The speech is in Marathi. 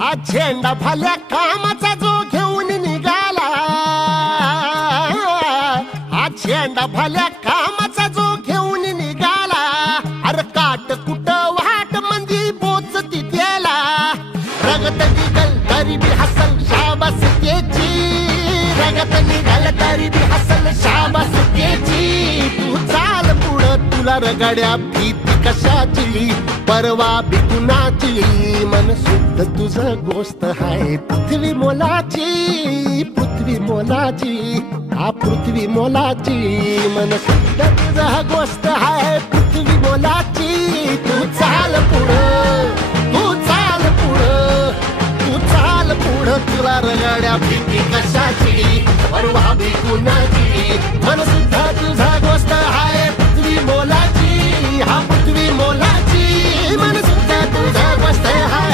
हा झेंडा भल्या कामाचा जो घेऊन निघाला, हा झेंडा भल्या कामाचा जो घेऊन निघाला, अरे काट कुट वाट मंदी पोचती त्याला, रगत निघल तरी बी हसल शाबास त्याची, रगत निघल तरी बी हसल शाबास त्याची. तू चाल पुढं तुला रगड्या भीती कशाची, परवा बी कुणाची, मन शुद्ध तुझं गोष्ट हाय पृथ्वी मोलाची, पृथ्वी मोलाची, हा पृथ्वी मोलाची, मन शुद्ध तुझं गोष्ट हाय पृथ्वी मोलाची. तू चाल पुढं, तू चाल पुढं, तू चाल पुढं तुला रगड्या भीती कशाची, परवा बी कुणाची, मन शुद्ध तुझं गोष्ट हाय पृथ्वी मोलाची, हा पृथ्वी मोलाची, मन शुद्ध तुझं गोष्ट हाय.